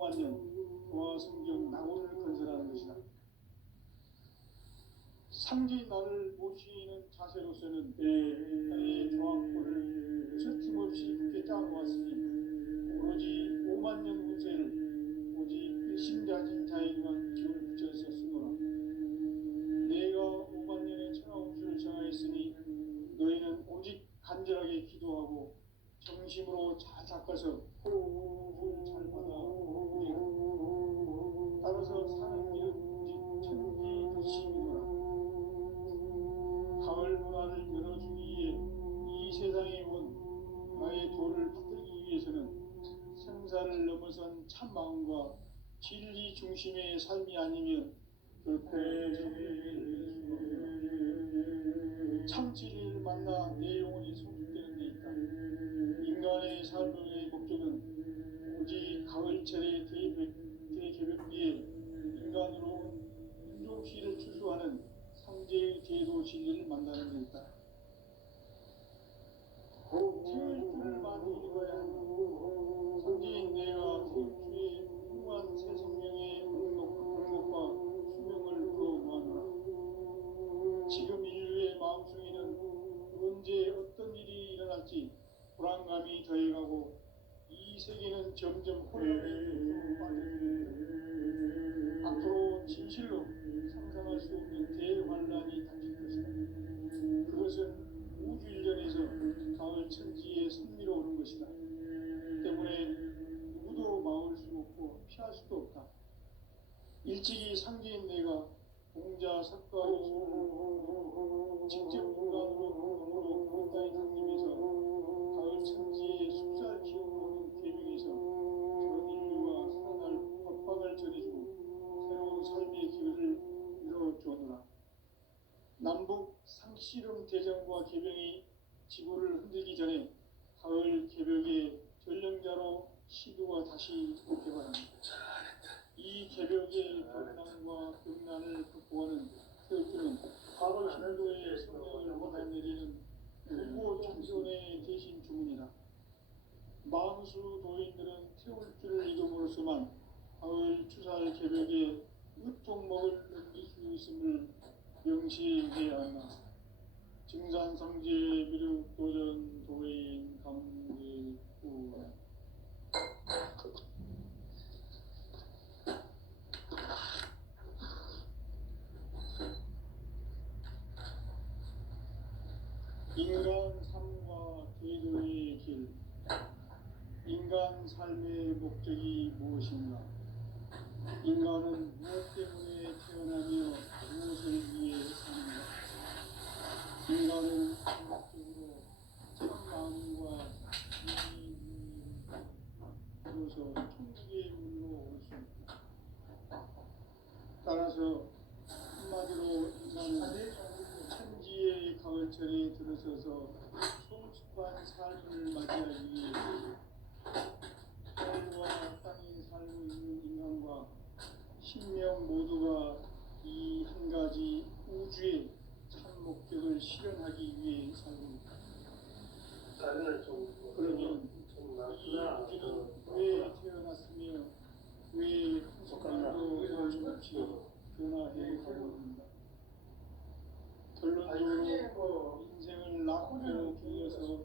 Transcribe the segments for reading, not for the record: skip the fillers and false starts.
5만 년과 성경 낙원을 건설하는 것이다. 상주인 나를 모시는 자세로서는 땅의 조합권을 옅임없이 굳게 짜놓았으니 오로지 5만 년 후세를 오직 일심가진 자에게만 기운을 붙여서 쓰노라. 내가 5만 년의 천하홍수를 정하였으니 너희는 오직 간절하게 기도하고 정심으로 잘 닦아서 호흡을 잘 받아 누리라. 따라서 사는 길은 오직 천지 도심이노라. 가을 문화를 열어주기 위해 이 세상에 온 나의 도를 받들기 위해서는 생사를 넘어선 참 마음과 진리 중심의 삶이 아니면 결코 참 진리를 만나 내 영혼이 성숙되는 데 있다. 인간의 삶의 목적은 오직 가을철의 대개벽기에 인간으로 인종시를 추수하는 상제의 제도 진리를 만나는 데 있다. 태울 줄을 많이 읽어야 한다. 상제인 내가 태울 주의 풍부한 새 생명의 공력과 수명을 불어모아노라. 지금 인류의 마음속에는 언제 어떤 일이 일어날지 불안감이 더해가고 이 세계는 점점 혼란에 빠져들고 앞으로 진실로 상상할 수 없는 대환란이 닥칠 것이다. 그것은 우주 일전에서 가을 천지에 선미로 오는 것이다. 때문에 누구도 막을 수 없고 피할 수도 없다. 일찍이 상제인 내가 공자 석가의 직접 인간으로 공자의 당김에서 가을 천지에 숲살 키워보는 계명에서 전 인류가 살아날 법방을 전해주고 새로운 삶의 기회를 열어주었노라. 남북 상씨름 대전과 개병이 지구를 흔들기 전에 가을 개벽의 전령자로 시도가 다시 개발합니다. 이 개벽의 벽난과 벽난을 극복하는 태극기는 가을 신도의 성령을 받아내리는 국보 총선의 대신 주문이다. 망수 도인들은 태울 줄을 이름으로서만 가을 추살 개벽의 끝종목을 넘길 수 있음을 명시해야 하나. 증산성제 미륵 도전 도인 강대구. 인간 삶과 제도의 길. 인간 삶의 목적이 무엇인가? 인간은 무엇 때문에 태어나며 무엇을 위해 사는가? 인간은 궁극적으로 참 마음과 이로서 천국의 문으로 올 수 있다. 따라서 한마디로 인간은 천지의 가을철에 들어서서 성숙한 삶을 맞이하기 위해 하늘과 땅에 살고 있는 인간과 신명 모두가 이 한 가지 우주의 참 목적을 실현하기 위해 살고 있다. 그러면 이 우주는 왜 태어났으며 왜 한순간도 변함없이 변화해 가고 있는가? 결론적으로 인생을 낙으로 길러서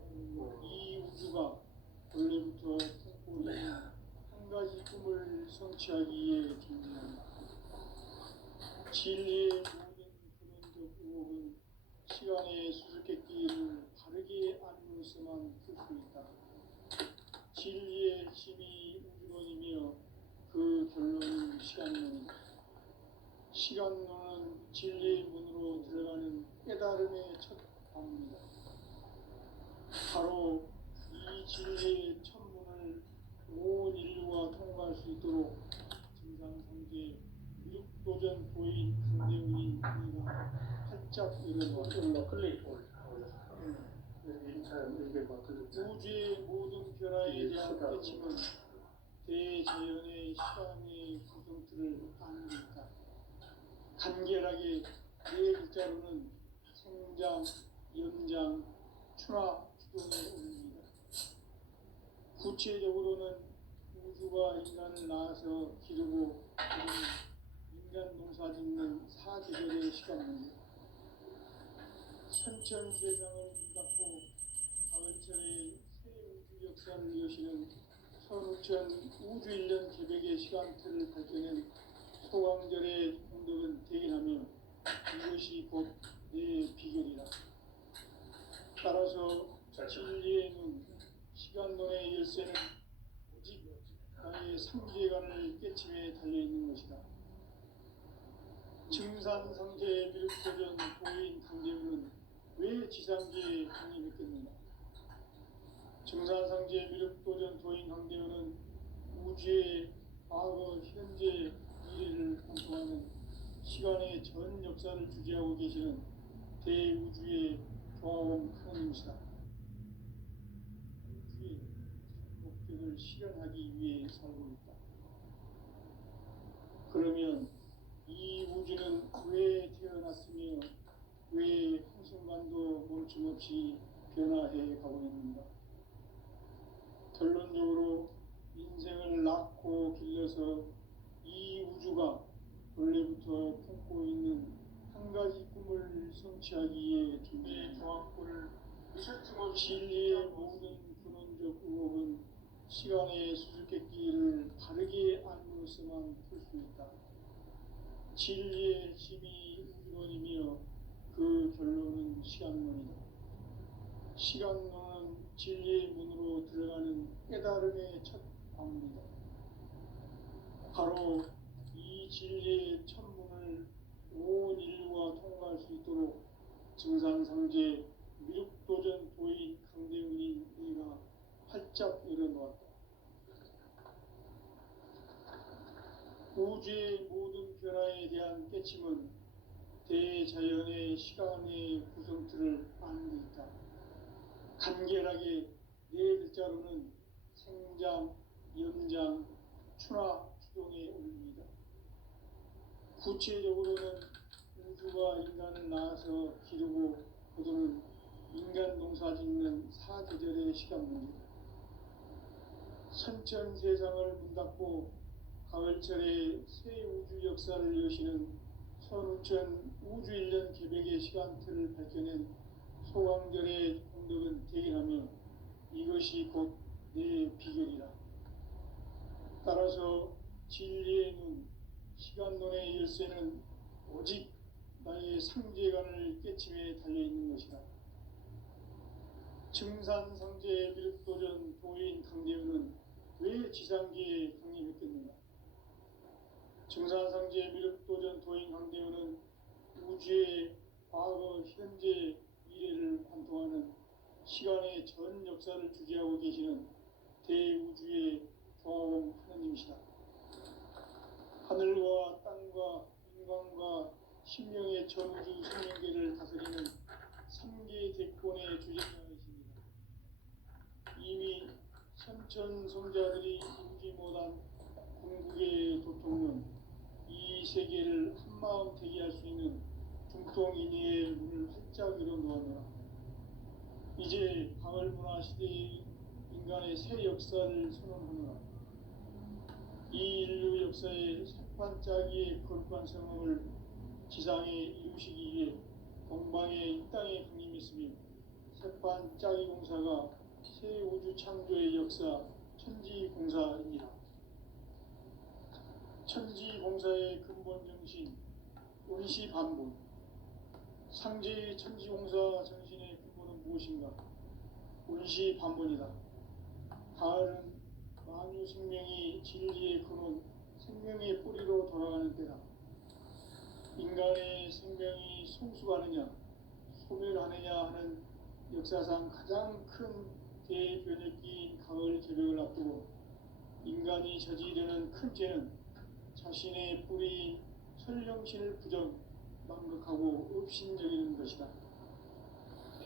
이 우주가 원래부터 꿈꾸는 한 가지 꿈을 성취하기 위해 존재한다. 진리의 모든 근원적 의혹은 시간의 수수께끼를 바르게 알므로서만 풀 수 있다. 진리의 핵심이 우주론이며 그 결론은 시간론이다. 시간론은 진리의 문으로 들어가는 깨달음의 첫 방문이다. 바로 이 진리의 첫 문을 온 인류가 통과할 수 있도록 증산성제 미륵도전 도인 강대우인 우리가 활짝 열어놓았다. 우주의 모든 변화에 대한 깨침은 대자연의 시간의 구성틀을 아는 데 있다. 간결하게 네 글자로는 성장, 연장, 추나, 주동의 원리이다. 구체적으로는 우주가 인간을 낳아서 기르고 그리고 인간 농사 짓는 사계절의 시간입니다. 선천 세상을 닫고 가을철에 새 우주 역사를 여시는 선우천 우주 1년 개백의 시간틀을 밝혀낸 소강절의 공덕은 대견하며 이것이 곧 내 비결이다. 따라서 진리의 눈, 시간론의 열쇠는 오직 나의 삼재간을 깨침에 달려있는 것이다. 증산상제의 미륵도전 도인 강대우는 왜 지상계에 강림했겠느냐? 증산상제의 미륵도전 도인 강대우는 우주의 과거, 현재, 미래를 관통하는 시간의 전 역사를 주재하고 계시는 대우주의 조화원 하나님이시다. 우주의 목적을 실현하기 위해 살고 있다. 그러면 이 우주는 왜 태어났으며 왜 한순간도 멈춤없이 변화해 가고 있는가? 결론적으로 인생을 낳고 길러서 이 우주가 원래부터 품고 있는 한 가지 꿈을 성취하기 위해 준비의 조합구를 진리의 모든 근원적 의혹은 시간의 수수께끼를 바르게 알므로서만 풀 수 있다. 진리의 힘이 우주론이며 그 결론은 시간론이다. 시간론은 진리의 문으로 들어가는 깨달음의 첫 방문이다. 바로 이 진리의 첫 문을 온 인류가 통과할 수 있도록 증산상제 미륵도전 도인 강대훈이 우리가 활짝 열어놓았다. 우주의 모든 변화에 대한 깨침은 대자연의 시간의 구성틀을 아는 데 있다. 간결하게 네 글자로는 생장, 염장, 추나, 추동에 올립니다. 구체적으로는 우주가 인간을 낳아서 기르고 거두는 인간 농사 짓는 사계절의 시간입니다. 선천 세상을 문 닫고 가을철에 새 우주 역사를 여시는 선우천 우주 1년 개백의 시간틀을 밝혀낸 소강절의 공덕은 대견하며 이것이 곧 내 비결이다. 따라서 진리의 눈, 시간론의 열쇠는 오직 나의 상재간을 깨침에 달려있는 것이다. 증산상제의 미륵도전 도인 강대우는 왜 지상계에 강림했겠는가? 증산상제의 미륵도전 도인 강대우는 우주의 과거, 현재, 미래를 관통하는 시간의 전 역사를 주재하고 계시는 대우주의 조화원 하나님이시다. 하늘과 땅과 인간과 신명의 전우주 생명계를 다스리는 3계 대권의 주재자이십니다. 이미 선천성자들이 이루지 못한 궁극의 도통은 이 세계를 한마음 되게 할 수 있는 중통인의의 문을 활짝 열어놓았노라. 이제 가을문화 시대의 인간의 새 역사를 선언하노라. 이 인류 역사의 새반짝이의 거룩한 성험을 지상에 이루시기 위해 동방의 이 땅에 강림했으며 새반짝이 공사가 새 우주 창조의 역사 천지공사입니다. 천지공사의 근본 정신 원시반복. 상제의 천지공사 정신의 근본은 무엇인가? 원시반복이다. 가을은 만유 생명이 진리의 근원, 생명의 뿌리로 돌아가는 때다. 인간의 생명이 성숙하느냐, 소멸하느냐 하는 역사상 가장 큰 대변혁기인 가을 개벽을 앞두고 인간이 저지르는 큰 죄는 자신의 뿌리인 설령신을 부정, 망극하고 업신여기는 것이다.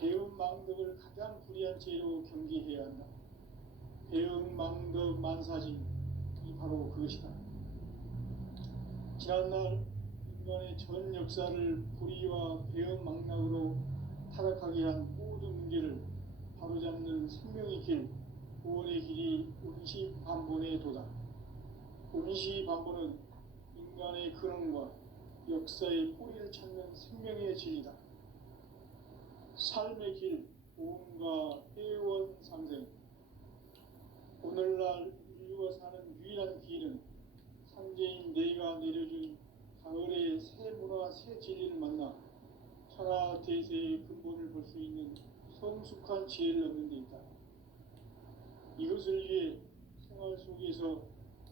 배은 망덕을 가장 불의한 죄로 경계해야 한다. 배은 망덕 만사지, 이 바로 그것이다. 지난날 인간의 전 역사를 불의와 배은 망락으로 타락하게 한 모든 문제를 바로잡는 생명의 길, 구원의 길이 운시반본에 도다. 운시반본은 인간의 근원과 역사의 뿌리를 찾는 생명의 진리다. 삶의 길, 보험과 회원 상생. 오늘날 인류가 사는 유일한 길은 상제인 내가 내려준 가을의 새 문화, 새 진리를 만나 천하 대세의 근본을 볼 수 있는 성숙한 지혜를 얻는 데 있다. 이것을 위해 생활 속에서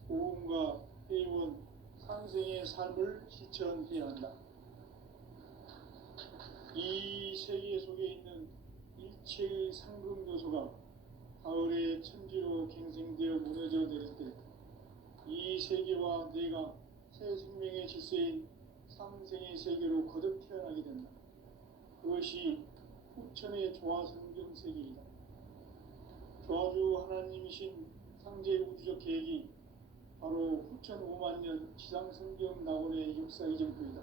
보험과 회원, 상생의 삶을 실천해야 한다. 이 세계 속에 있는 일체의 상급 요소가 가을의 천지로 갱생되어 무너져 내릴 때 이 세계와 내가 새 생명의 질서인 상생의 세계로 거듭 태어나게 된다. 그것이 후천의 조화성경 세계이다. 조화주 하나님이신 상제 우주적 계획이 바로 후천 5만 년 지상성경 낙원의 역사 이정표이다.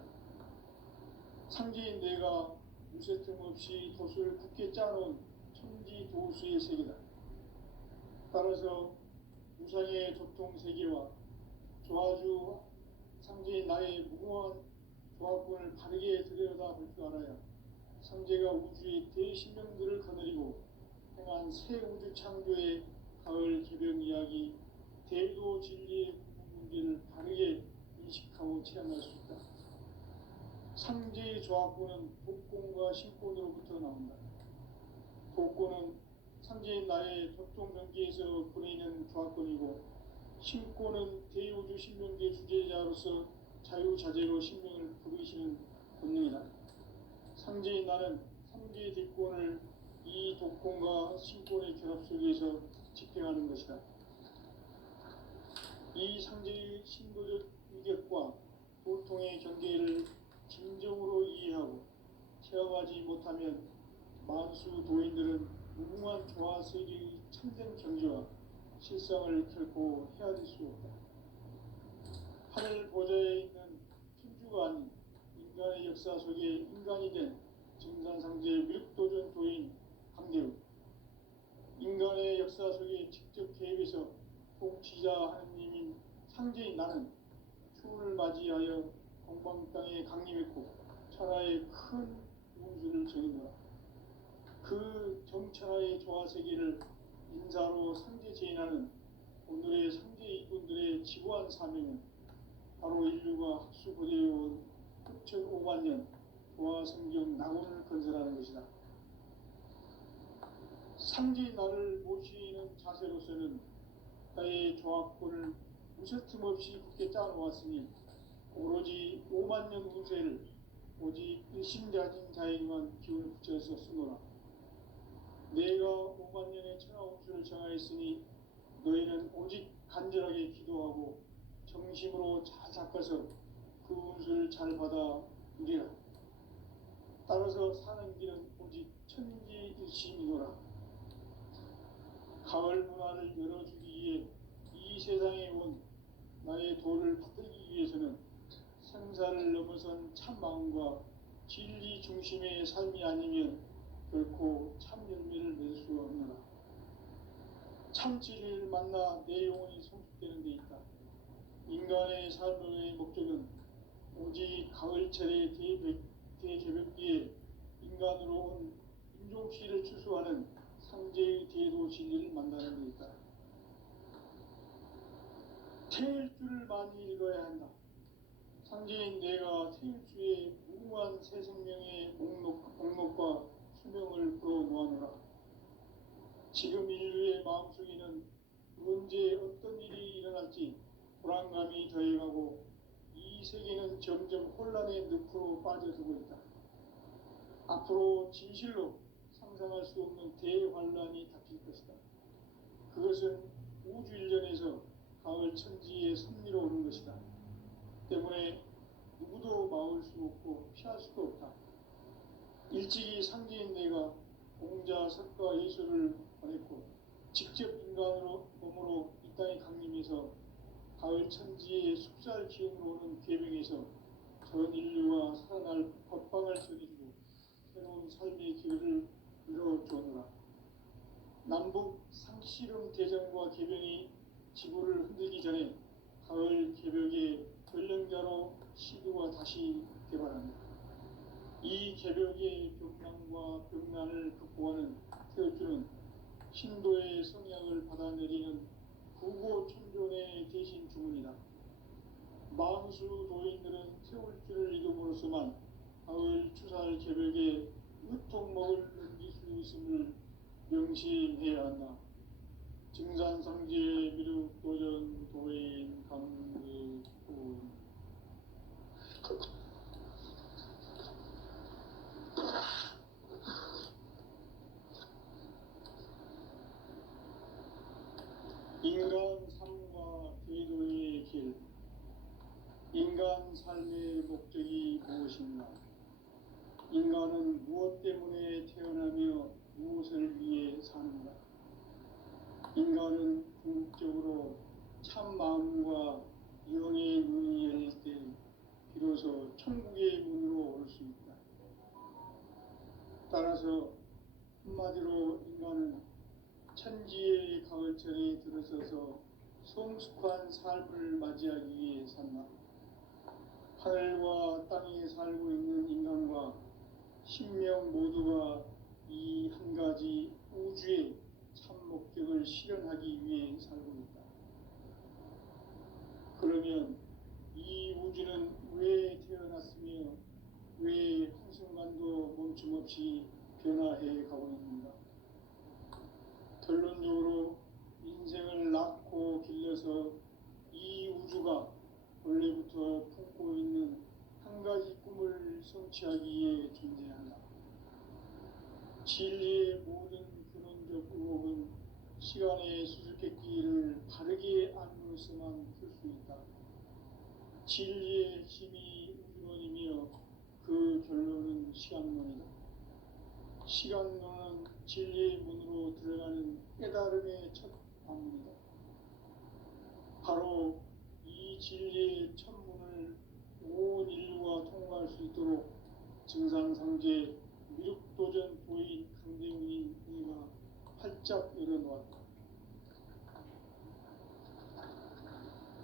상제인 내가 무쇠틈 없이 도수를 굳게 짜놓은 천지 도수의 세계다. 따라서 무상의 도통 세계와 조화주 상제인 나의 무궁한 조합권을 바르게 들여다볼 줄 알아야 상제가 우주의 대신명들을 거느리고 행한 새 우주 창조의 가을 개병 이야기, 대도 진리의 문제를 바르게 인식하고 체험할 수 있다. 상제의 조합권은 독권과 신권으로부터 나온다. 독권은 상제인 나의 도통 경계에서 보내는 조합권이고, 신권은 대우주 신명계 주제자로서 자유자재로 신명을 부르시는 본능이다. 상제인 나는 상제의 대권을 이 독권과 신권의 결합 속에서 집행하는 것이다. 이 상제의 신도적 위격과 도통의 경계를 진정으로 이해하고 체험하지 못하면 만수 도인들은 무궁한 조화 세계의 참된 경지와 실상을 결코 헤아릴 수 없다. 하늘 보좌에 있는 천주가 아닌 인간의 역사 속에 인간이 된 증산상제 밀도전 도인 강대우, 인간의 역사 속에 직접 개입해서 통치자 하느님인 상제인 나는 추운을 맞이하여 공방 땅에 강림했고 천하의 큰 운수를 정했노라. 그 정천하의 조화 세계를 인사로 상제 제인하는 오늘의 상제 이꾼들의 지구한 사명은 바로 인류가 학수고대해온 후천 5만 년 조화 성경 낙원을 건설하는 것이다. 상제인 나를 모시는 자세로서는 나의 조합권을 무쇠틈 없이 굳게 짜놓았으니 오로지 5만 년 운세를 오직 일심자진 자에게만 기운을 붙여서 쓰노라. 내가 5만 년의 천하 운수를 정하였으니 너희는 오직 간절하게 기도하고 정심으로 잘 닦아서 그 운수를 잘 받아 누리라. 따라서 사는 길은 오직 천지일심이노라. 가을 문화를 열어주기 위해 이 세상에 온 나의 도를 받들기 위해서는 생사를 넘어선 참 마음과 진리 중심의 삶이 아니면 결코 참 열매를 맺을 수가 없노라. 참 진리를 만나 내 영혼이 성숙되는 데 있다. 인간의 삶의 목적은 오직 가을철의 대개벽기에 인간으로 온 인종씨를 추수하는 상제의 대도 진리를 만나는 데 있다. 태일주를 많이 읽어야 한다. 상제인 내가 태일주의 무궁한 새 생명의 목록과 수명을 불어놓아노라. 지금 인류의 마음속에는 언제 어떤 일이 일어날지 불안감이 더해가고 이 세계는 점점 혼란의 늪으로 빠져들고 있다. 앞으로 진실로 상상할 수 없는 대환란이 닥칠 것이다. 그것은 우주 일전에서 가을 천지의 섭리로 오는 것이다. 때문에 누구도 막을 수 없고 피할 수도 없다. 일찍이 상제인 내가 공자, 석가, 예수를 보냈고 직접 인간으로 몸으로 이 땅에 강림해서 가을 천지의 숙살 기운으로 오는 계명에서 전 인류가 살아날 법방을 전해주고 새로운 삶의 기회를 이뤄주었노라. 남북 상씨름 대전과 개병이 지구를 흔들기 전에 가을 개벽의 전령자로 시도가 다시 개발합니다. 이 개벽의 벽난과 벽난을 극복하는 태극주는 신도의 성약을 받아내리는 구고천존의 대신 주문이다. 망수 도인들은 태울주를 이름으로서만 가을 추살 개벽에 으통먹을 넘길 수 있음을 명심해야 한다. 증산상제 미륵 도전 도인 강의군 인간 삶과 궤도의 길. 인간 삶의 목적이 무엇인가? 인간은 무엇 때문에 태어나며 무엇을 위해 사는가? 인간은 궁극적으로 참 마음과 영의 눈이 열릴 때 비로소 천국의 문으로 올 수 있다. 따라서 한마디로 인간은 천지의 가을철에 들어서서 성숙한 삶을 맞이하기 위해 산다. 하늘과 땅에 살고 있는 인간과 신명 모두가 이 한 가지 우주의 참 목적을 실현하기 위해 살고 있다. 그러면 이 우주는 왜 태어났으며 왜 한순간도 멈춤없이 변화해 가고 있는가? 결론적으로 인생을 낳고 길러서 이 우주가 원래부터 품고 있는 한 가지 꿈을 성취하기 위해 존재한다. 진리의 모든 근원적 의혹은 시간의 수수께끼를 바르게 알므로서만 풀 수 있다. 진리의 핵심이 우주론이며 그 결론은 시간론이다. 시간론은 진리의 문으로 들어가는 깨달음의 첫 관문이다. 바로 이 진리의 첫 문을 온 인류가 통과할 수 있도록 증산상제 미륵도전 도인 강대훈이 우리가 활짝 열어놓았다.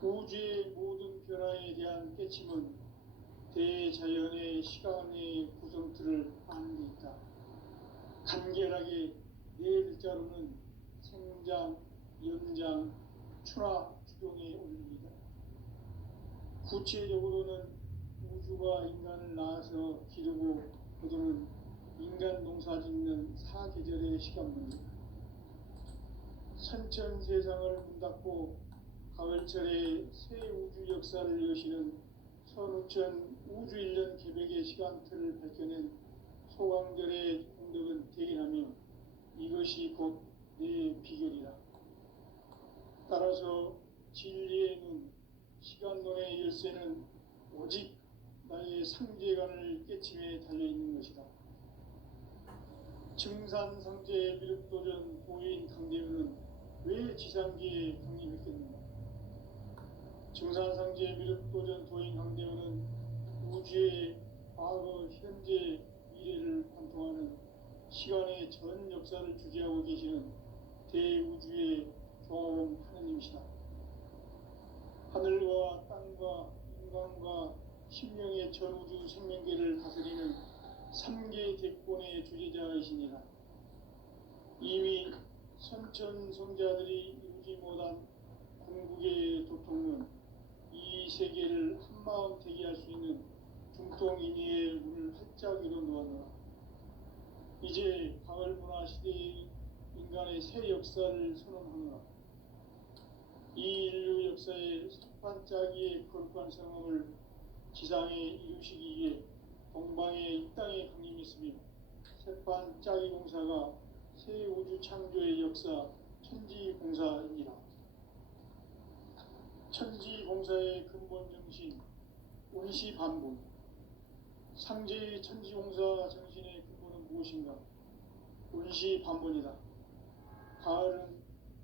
우주의 모든 변화에 대한 깨침은 대자연의 시간의 구성틀을 아는 데 있다. 간결하게 네 글자로는 생장, 연장, 추나 추동에 올립니다. 구체적으로는 우주가 인간을 낳아서 기르고 거두는 인간 농사 짓는 사계절의 시간입니다. 선천 세상을 문 닫고 가을철에 새 우주 역사를 여시는 선우천 우주 1년 개벽의 시간틀을 밝혀낸 소강절의 공덕은 대견하며 이것이 곧 내 비결이다. 따라서 진리의 눈, 시간론의 열쇠는 오직 나의 상제관을 깨침에 달려있는 것이다. 증산상제 미륵도전 도인 강대훈은 왜 지상기에 강림했겠는가? 증산상제 미륵도전 도인 강대훈은 우주의 과거, 현재, 미래를 관통하는 시간의 전 역사를 주재하고 계시는 대우주의 조화원 하느님이시다. 하늘과 땅과 인간과 신명의 전우주 생명계를 다스리는 3계 대권의 주재자이시니라. 이미 선천성자들이 이루지 못한 궁극의 도통은 이 세계를 한마음 되게 할 수 있는 중통인의의 문을 활짝 열어놓았노라. 이제 가을 문화 시대의 인간의 새 역사를 선언하노라. 이 인류 역사의 석판짜기의 거룩한 성업을 지상에 이루시기 위해 동방의 이 땅에 강림했으며 석판짜기 공사가 새 우주 창조의 역사 천지공사이니라. 천지공사의 근본 정신 운시반복. 상제의 천지공사 정신의 근본은 무엇인가? 운시반복이다. 가을은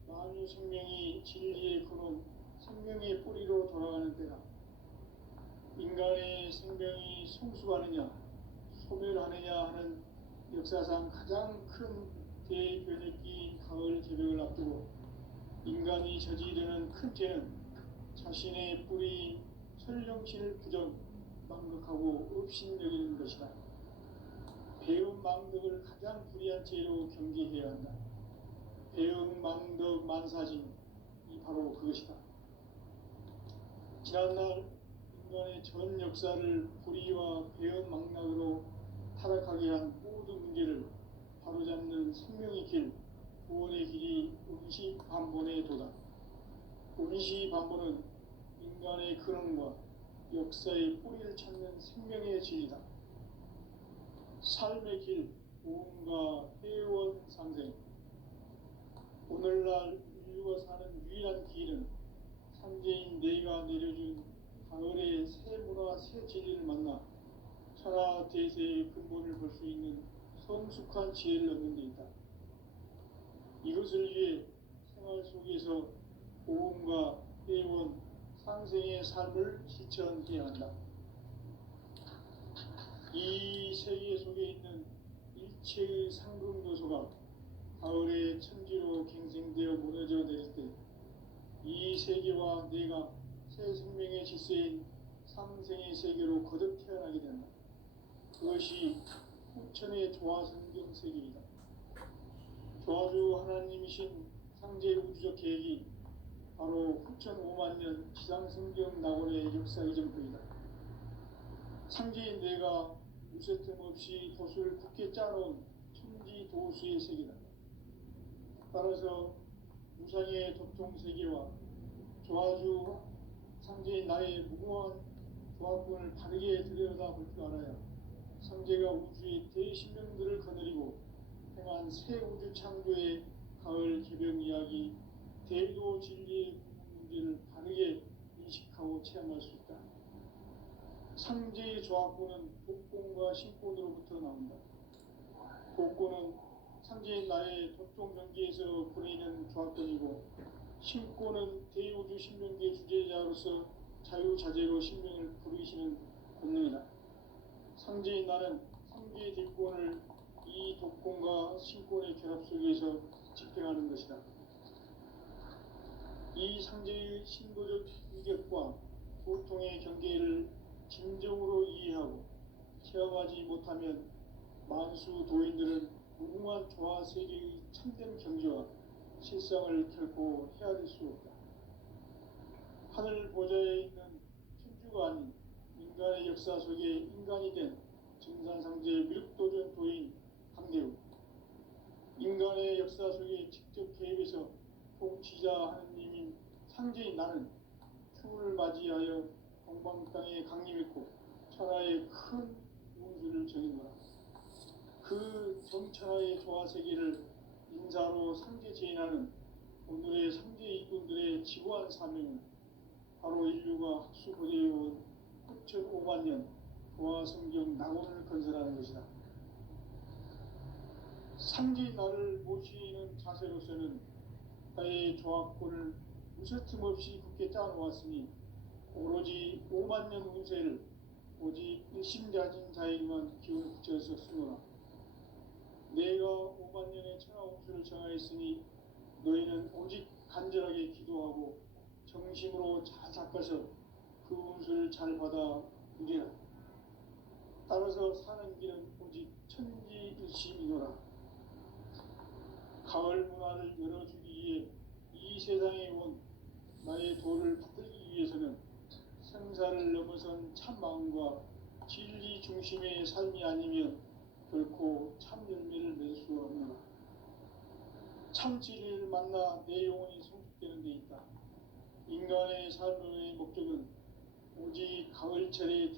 만유 생명이 진리의 근원, 생명의 뿌리로 돌아가는 때다. 인간의 생명이 성숙하느냐, 소멸하느냐 하는 역사상 가장 큰 대변혁기인 가을 개벽을 앞두고 인간이 저지르는 큰 죄는 자신의 뿌리인 설령신을 망각하고 업신여기는 것이다. 배은망덕을 가장 불의한 죄로 경계해야 한다. 배은망덕 만사진이 바로 그것이다. 지난날 인간의 전 역사를 불의와 배은망락으로 타락하게 한 모든 문제를 바로잡는 생명의 길, 구원의 길이 운시반본의 도다. 운시반본은 인간의 근원과 역사의 뿌리를 찾는 생명의 진리다. 삶의 길, 보험과 회원 상생. 오늘날 인류가 사는 유일한 길은 삼재인 내가 내려준 가을의 새 문화, 새 진리를 만나 천하 대세의 근본을 볼 수 있는 성숙한 지혜를 얻는 데 있다. 이것을 위해 생활 속에서 보험과 회원, 상생의 삶을 실천해야 한다. 이 세계 속에 있는 일체의 상급 요소가 가을의 천지로 갱생되어 무너져 내릴 때 이 세계와 내가 새 생명의 질서인 상생의 세계로 거듭 태어나게 된다. 그것이 후천의 조화성경 세계이다. 조화주 하나님이신 상제 우주적 계획이 바로 후천 5만 년 지상성경 낙원의 역사 이전부이다. 상제인 내가 무쇠 틈 없이 도수를 굳게 짜놓은 천지 도수의 세계다. 따라서 무상의 도통 세계와 조화주 상제인 나의 무궁한 조합권을 바르게 들여다볼 줄 알아야 상제가 우주의 대신명들을 거느리고 행한 새 우주 창조의 가을 개벽 이야기, 대도 진리의 문제를 바르게 인식하고 체험할 수 있다. 상제의 조합권은 독권과 신권으로부터 나온다. 독권은 상제인 나의 도통 경계에서 보내는 조합권이고, 신권은 대우주 신명기의 주제자로서 자유자재로 신명을 부르시는 권능이다. 상제인 나는 상계의 뒷권을 이 독권과 신권의 결합 속에서 집행하는 것이다. 이 상제의 신도적 위력과 고통의 경계를 진정으로 이해하고 체험하지 못하면 만수 도인들은 무궁한 조화 세계의 참된 경지와 실상을 결코 헤아릴 수 없다. 하늘 보좌에 있는 천주가 아닌 인간의 역사 속에 인간이 된 증산상제 밀도전 도인 강대우, 인간의 역사 속에 직접 개입해서 통치자 하느님인 상제인 나는 추운을 맞이하여 동방 땅에 강림했고 천하의 큰 운수를 정인노라. 그 정천하의 조화세계를 인사로 상제 제인하는 오늘의 상제 이군들의 지구한 사명은 바로 인류가 학수고대해온 9,500만 년 조화성경 낙원을 건설하는 것이다. 상제인 나를 모시는 자세로서는 나의 조합권을 무쇠틈 없이 굳게 짜놓았으니 오로지 5만 년 운세를 오직 일심자진 자에게만 기운을 붙여서 쓰노라. 내가 5만 년의 천하 운수를 정하였으니 너희는 오직 간절하게 기도하고 정심으로 잘 닦아서 그 운수를 잘 받아 누리라. 따라서 사는 길은 오직 천지일심이노라. 가을 문화를 열어주기 위해 이 세상에 온 나의 도를 받들기 위해서는 생사를 넘어선 참 마음과 진리 중심의 삶이 아니면 결코 참 열매를 맺을 수 없노라. 참 진리를 만나 내 영혼이 성숙되는 데 있다. 인간의 삶의 목적은 오직 가을철의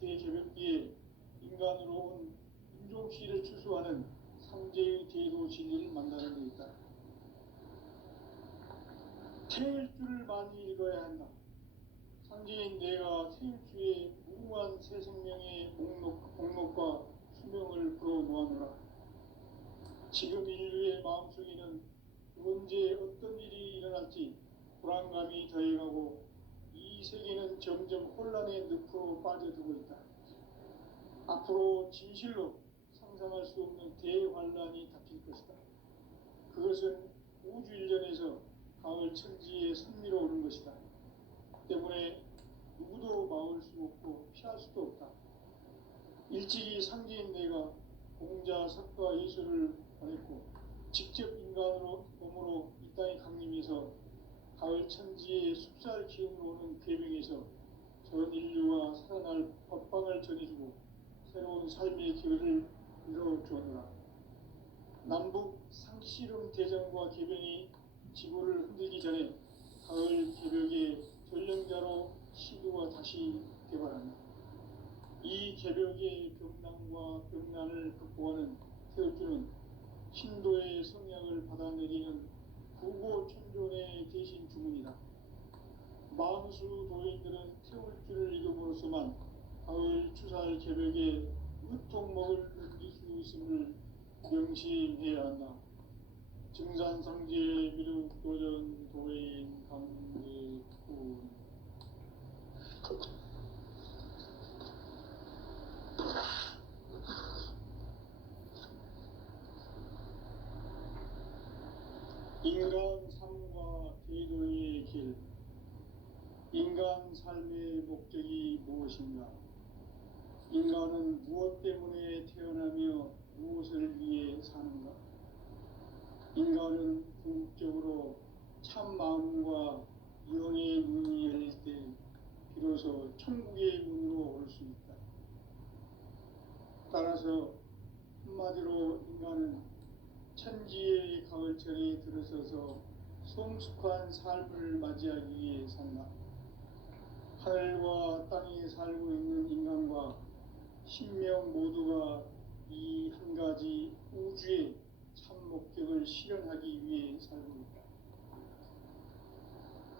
대개벽기에 인간으로 온 인종시를 추수하는 상제의 대도 진리를 만나는 데 있다. 태일주를 많이 읽어야 한다. 상제인 내가 태일주의 무궁한 새 생명의 목록과 수명을 불어놓아노라. 지금 인류의 마음속에는 언제 어떤 일이 일어날지 불안감이 더해가고 이 세계는 점점 혼란의 늪으로 빠져들고 있다. 앞으로 진실로 상상할 수 없는 대환란이 닥칠 것이다. 그것은 우주 일련에서 가을 천지의 선미로 오는 것이다. 때문에 누구도 막을 수 없고 피할 수도 없다. 일찍이 상제인 내가 공자, 석가, 예수를 보냈고 직접 인간으로 몸으로 이 땅에 강림해서 가을 천지의 숲살 기운으로 오는 궤병에서 전 인류가 살아날 법방을 전해주고 새로운 삶의 기회를 이뤄주었노라. 남북 상씨름 대전과 궤병이 지구를 흔들기 전에 가을 개벽의 전령자로 시도가 다시 개발한다. 이 개벽의 병난과 병난을 극복하는 태울주는 신도의 성약을 받아내리는 구고천존의 대신 주문이다. 만수 도인들은 태울주를 이름으로서만 가을 추살 개벽의 으통목을 넘길 수 있음을 명심해야 한다. 증산상제 미륵도전 도인 강대군 인간 삶과 계도의 길. 인간 삶의 목적이 무엇인가? 인간은 무엇 때문에 태어나며 무엇을 위해 사는가? 인간은 궁극적으로 참 마음과 영의 문이 열릴 때 비로소 천국의 문으로 올 수 있다. 따라서 한마디로 인간은 천지의 가을철에 들어서서 성숙한 삶을 맞이하기 위해 산다. 하늘과 땅에 살고 있는 인간과 신명 모두가 이 한 가지 우주의 참 목적을 실현하기 위해 살고 있다.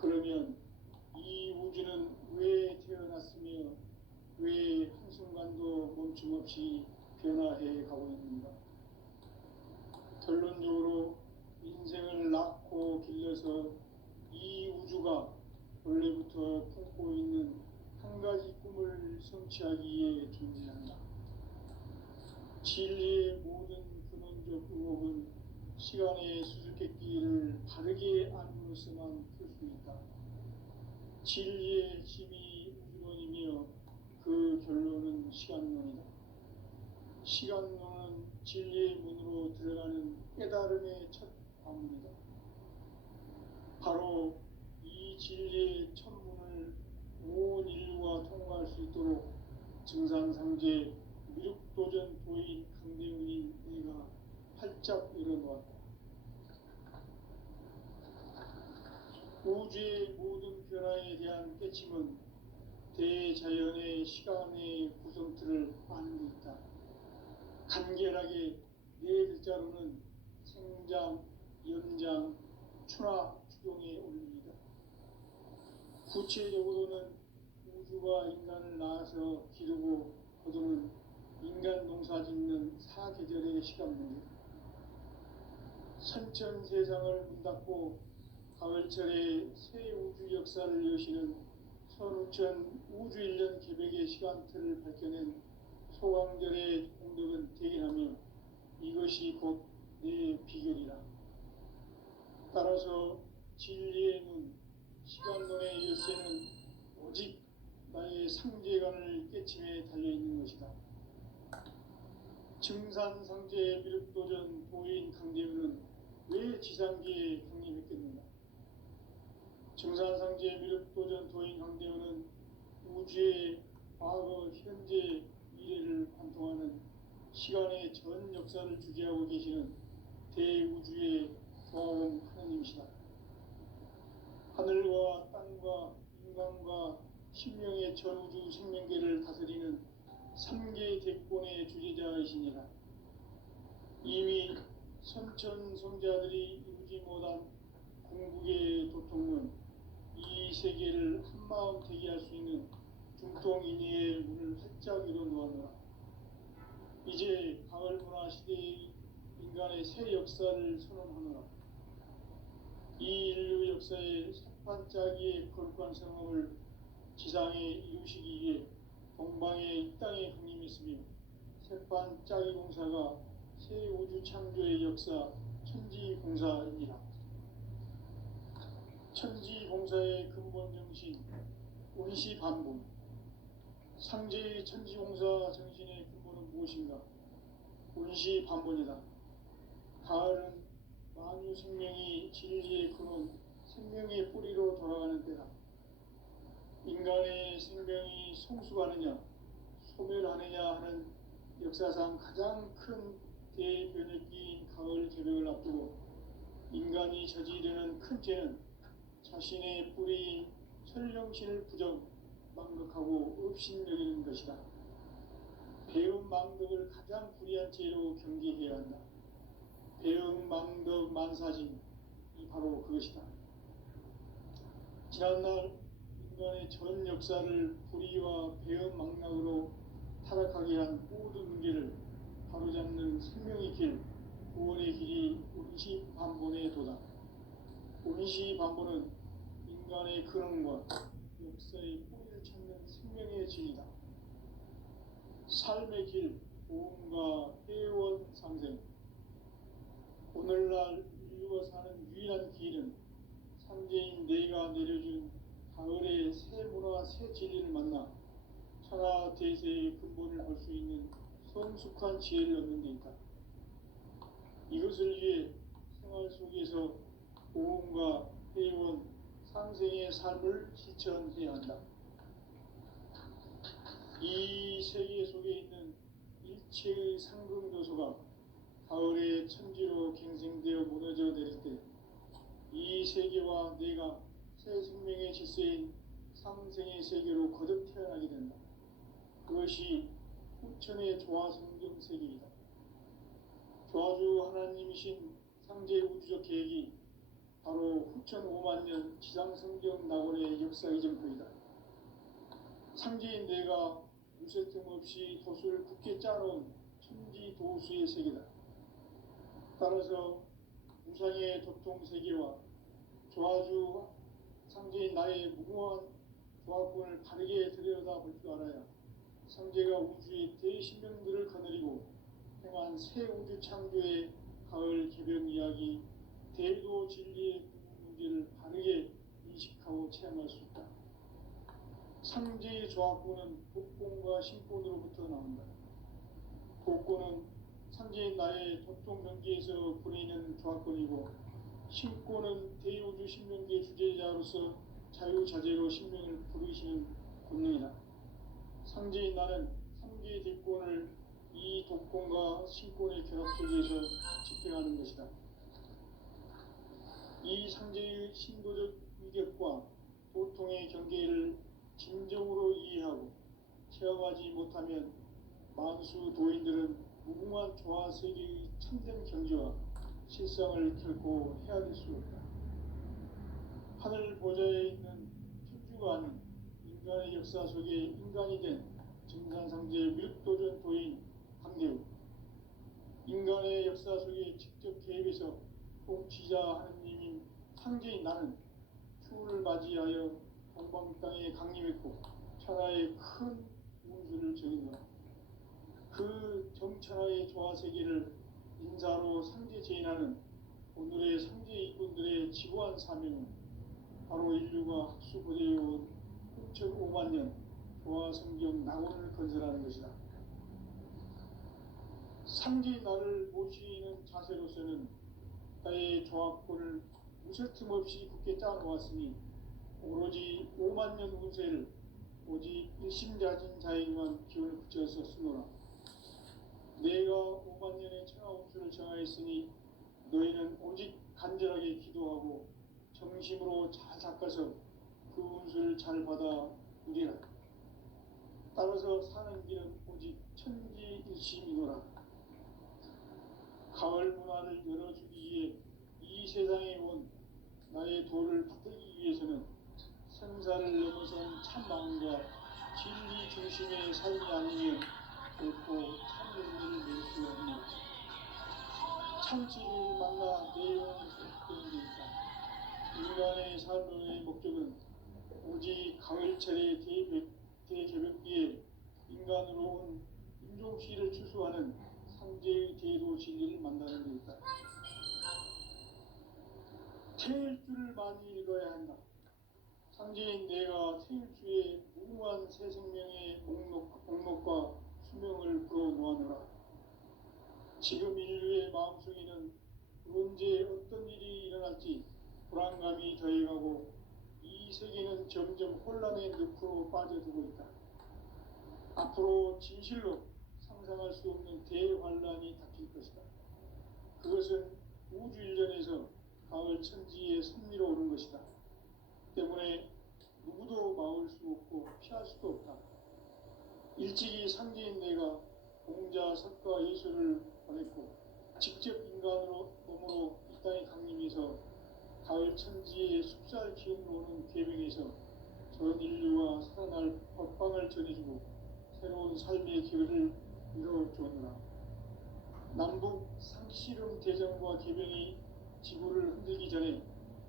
그러면 이 우주는 왜 태어났으며 왜 한순간도 멈춤없이 변화해 가고 있는가? 결론적으로 인생을 낳고 길러서 이 우주가 원래부터 품고 있는 한 가지 꿈을 성취하기 위해 존재한다. 진리의 모든 근원적 의혹은 시간의 수수께끼를 바르게 알므로서만 풀 수 있다. 진리의 힘이 우주론이며 그 결론은 시간론이다. 시간론은 진리의 문으로 들어가는 깨달음의 첫 관문이다. 바로 이 진리의 첫 문을 온 인류가 통과할 수 있도록 증산상제 미륵도전 도인 강대훈인 내가 활짝 열어놓았다. 우주의 모든 변화에 대한 깨침은 대자연의 시간의 구성틀을 아는 데 있다. 간결하게 네 글자로는 생장, 연장, 추나 추동에 올립니다. 구체적으로는 우주가 인간을 낳아서 기르고 거두는 인간 농사 짓는 사계절의 시간입니다. 선천 세상을 문 닫고 가을철에 새 우주 역사를 여시는 선우천 우주일년 개벽의 시간틀을 밝혀낸 소강절의 공덕은 대견하며 이것이 곧 내 비결이라. 따라서 진리의 문, 시간론의 열쇠는 오직 나의 상제관을 깨침에 달려있는 것이다. 증산상제 미륵도전 도인 강대훈은 왜 지상기에 강림했겠는가? 증산상제 미륵도전 도인 강대훈은 우주의 과거, 현재, 미래를 관통하는 시간의 전 역사를 주재하고 계시는 대우주의 조화원 하느님이시다. 하늘과 땅과 인간과 신명의 전우주 생명계를 다스리는 3개 대권의 주재자이시니라. 이미 선천성자들이 이루지 못한 궁극의 도통은 이 세계를 한마음 되게 할 수 있는 중통인의의 문을 활짝 열어놓았노라. 이제 가을 문화 시대의 인간의 새 역사를 선언하노라. 이 인류 역사의 석판짜기의 거룩한 성업을 지상에 이루시기 위해 동방에 이 땅에 강림했으며 석판짜기 공사가 새 우주 창조의 역사 천지공사이니라. 천지공사의 근본 정신, 운시반복. 상제의 천지공사 정신의 근본은 무엇인가? 운시반복이다. 가을은 만유 생명이 진리의 근원, 생명의 뿌리로 돌아가는 때다. 인간의 생명이 성숙하느냐, 소멸하느냐 하는 역사상 가장 큰 대변혁기인 가을 개벽을 앞두고 인간이 저지르는 큰 죄는 자신의 뿌리인 설령신을 부정, 망극하고 업신여기는 것이다. 배움 망덕을 가장 불의한 죄로 경계해야 한다. 배움 망덕 만사진이 바로 그것이다. 지난날 인간의 전 역사를 불의와 배움 망락으로 타락하게 한 모든 문제를 바로잡는 생명의 길, 구원의 길이 운시반본의 도다. 운시반본은 인간의 근원과 역사의 뿌리를 찾는 생명의 진리다. 삶의 길, 보험과 회원 상생. 오늘날 인류가 사는 유일한 길은 삼재인 내가 내려준 가을의 새 문화, 새 진리를 만나 천하 대세의 근본을 알 수 있는 성숙한 지혜를 얻는 데 있다. 이것을 위해 생활 속에서 보험과 회원, 상생의 삶을 실천해야 한다. 이 세계 속에 있는 일체의 상금 요소가 가을의 천지로 갱생되어 무너져 내릴 때 이 세계와 내가 새 생명의 질서인 상생의 세계로 거듭 태어나게 된다. 그것이 후천의 조화성경 세계이다. 조화주 하나님이신 상제 우주적 계획이 바로 후천 5만년 지상성경 낙원의 역사 이전표이다. 상제인 내가 무쇠틈 없이 도수를 굳게 짜놓은 천지도수의 세계다. 따라서 무상의 도통세계와 조화주 상제인 나의 무궁한 조화권을 바르게 들여다볼 줄 알아야 상제가 우주의 대신명들을 거느리고 행한 새 우주 창조의 가을 개변 이야기, 대도 진리의 문제를 바르게 인식하고 체험할 수 있다. 상제의 조화권은 복권과 신권으로부터 나온다. 복권은 상제인 나의 도통 경계에서 부리는 조화권이고, 신권은 대우주 신명계 주제자로서 자유자재로 신명을 부르시는 권능이다. 상제인 나는 상계의 대권을 이 독권과 신권의 결합 속에서 집행하는 것이다. 이 상제의 신도적 위격과 도통의 경계를 진정으로 이해하고 체험하지 못하면 만수 도인들은 무궁한 조화세계의 참된 경지와 실상을 결코 헤아릴 수 없다. 하늘 보좌에 있는 천주가 아닌 인간의 역사 속에 인간이 된 증산상제 무력도전 도인 강대우, 인간의 역사 속에 직접 개입해서 통치자 하느님인 상제인 나는 추운을 맞이하여 동방 땅에 강림했고 천하의 큰 운수를 정인다. 그 정천하의 조화세계를 인사로 상제 제인하는 오늘의 상제 일꾼들의 지구한 사명은 바로 인류가 학수고대해온 6,5만 년 조화성경 낙원을 건설하는 것이다. 상제의 나를 모시는 자세로서는 나의 조화권을 무쇠틈 없이 굳게 짜놓았으니 오로지 5만 년 운세를 오직 일심자진 자에게만 기운을 붙여서 쓰노라. 내가 5만 년의 천하 운수를 정하였으니 너희는 오직 간절하게 기도하고 정심으로 잘 닦아서 그 운수를 잘 받아 누리라. 따라서 사는 길은 오직 천지일심이노라. 가을 문화를 열어주기 위해 이 세상에 온 나의 도를 받들기 위해서는 생사를 넘어선 참 마음과 진리 중심의 삶이 아니면 결코 참 열매를 낼 수 없는 참치를 만나 내 영혼을 소식되는 데 있다. 인간의 삶의 목적은 오직 가을철의 대개벽기에 인간으로 온 인종시를 추수하는 상제의 대도 진리를 만나는 데 있다. 태일주를 많이 읽어야 한다. 상제인 내가 태일주의 무궁한 새 생명의 목록과 수명을 풀어놓아노라. 지금 인류의 마음속에는 언제 어떤 일이 일어날지 불안감이 더해가고 이 세계는 점점 혼란의 늪으로 빠져들고 있다. 앞으로 진실로 상상할 수 없는 대환란이 닥칠 것이다. 그것은 우주 일련에서 가을 천지의 섭리로 오는 것이다. 때문에 누구도 막을 수 없고 피할 수도 없다. 일찍이 상제인 내가 공자, 석가, 예수를 보냈고 직접 인간으로 몸으로 이 땅에 강림해서 가을 천지의 숲살 기운으로 오는 계명에서 전 인류와 살아날 법방을 전해주고 새로운 삶의 길을 이뤄주었노라. 남북 상씨름 대전과 계명이 지구를 흔들기 전에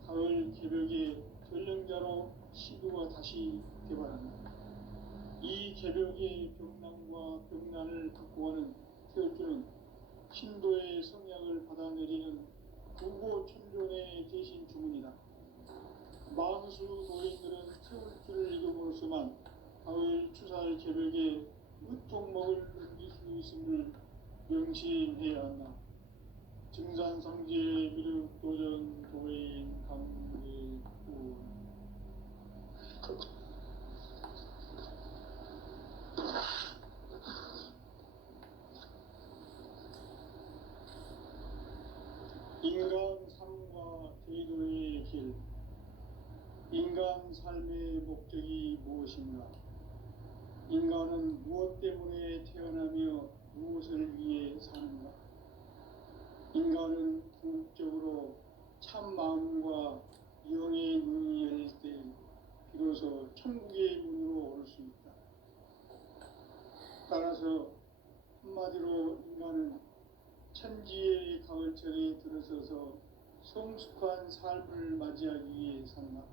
가을 개벽의 전령자로 시도가 다시 개발한다. 이 개벽의 벽난과 벽난을 극복하는 태울주는 신도의 성약을 받아내리는 구고 천존의 대신 주문이다. 만수 노인들은 태울주를 읽음으로써만 가을 추살 개벽의 으통목을 넘길 수 있음을 명심해야 한다. 증산상제 미륵도전 도인 강대구 인간 삶과 제도의 길. 인간 삶의 목적이 무엇인가? 인간은 무엇 때문에 태어나며 무엇을 위해 사는가? 인간은 궁극적으로 참 마음과 영의 눈이 열릴 때 비로소 천국의 문으로 올 수 있다. 따라서 한마디로 인간은 천지의 가을철에 들어서서 성숙한 삶을 맞이하기 위해 산다.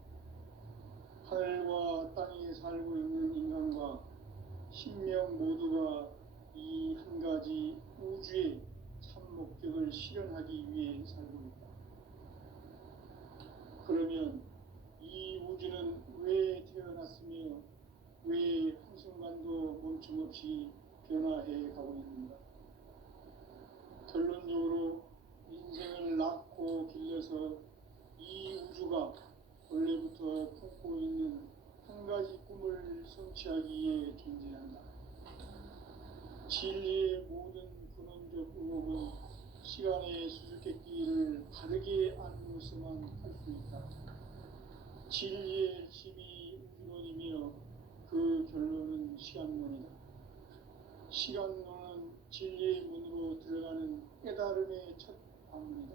하늘과 땅에 살고 있는 인간과 신명 모두가 이 한 가지 우주의 참 목적을 실현하기 위해 살고 있다. 그러면 이 우주는 왜 태어났으며 왜 한순간도 멈춤없이 변화해 가고 있는가? 결론적으로 인생을 낳고 길러서 이 우주가 원래부터 품고 있는 한 가지 꿈을 성취하기 위해 존재한다. 진리의 모든 근원적 의혹은 시간의 수수께끼를 바르게 알므로서만 할 수 있다. 진리의 핵심이 우주론이며 그 결론은 시간론이다. 시간론은 진리의 문으로 들어가는 깨달음의 첫 방문이다.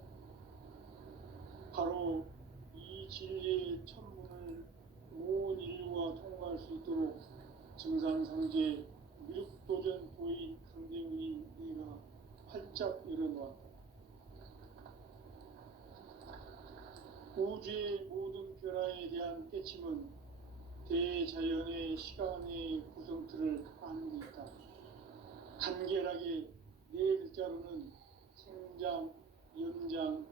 바로 이 진리의 첫 문을 온 인류가 통과할 수 있도록 증산상제 미륵도전 도인 강대훈이 내가 활짝 열어놓았다. 우주의 모든 변화에 대한 깨침은 대자연의 시간의 구성틀을 아는 데 있다. 간결하게 네 글자로는 생장, 연장,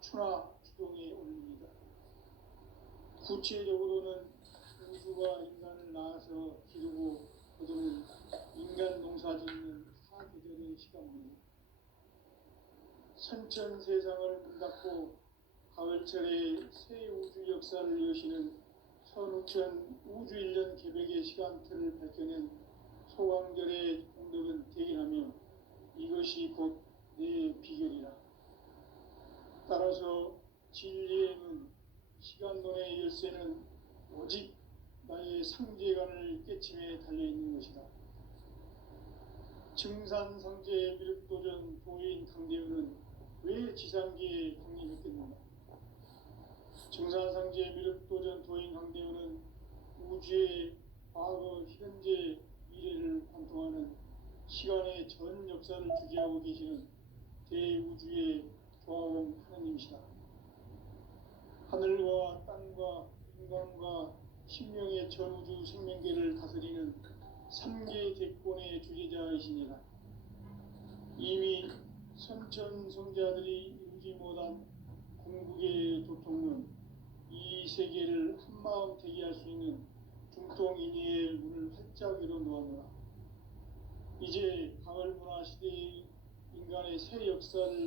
추나 추동에 올립니다. 구체적으로는 우주가 인간을 낳아서 기르고 거두는 인간 농사 짓는 사계절의 시간입니다. 선천 세상을 문 닫고 가을철에 새 우주 역사를 여시는 선우천 우주 일년 개벽의 시간틀을 밝혀낸 소강절의 공덕은 대견하며 이것이 곧 내 비결이라. 따라서 진리의 문, 시간론의 열쇠는 오직 나의 상제관을 깨침에 달려있는 것이다. 증산상제 미륵도전 도인 강대훈은 왜 지상계에 강림했겠는가? 증산상제 미륵도전 도인 강대훈은 우주의 과거, 현재, 미래를 관통하는 시간의 전 역사를 주재하고 계시는 대우주의 조화원 하느님이시다. 하늘과 땅과 인간과 신명의 전우주 생명계를 다스리는 3계 대권의 주제자이시니라. 이미 선천성자들이 이루지 못한 궁극의 도통은 이 세계를 한마음 되게 할 수 있는 중동인의 문을 활짝 열어 놓았노라. 이제 가을 문화 시대의 인간의 새 역사를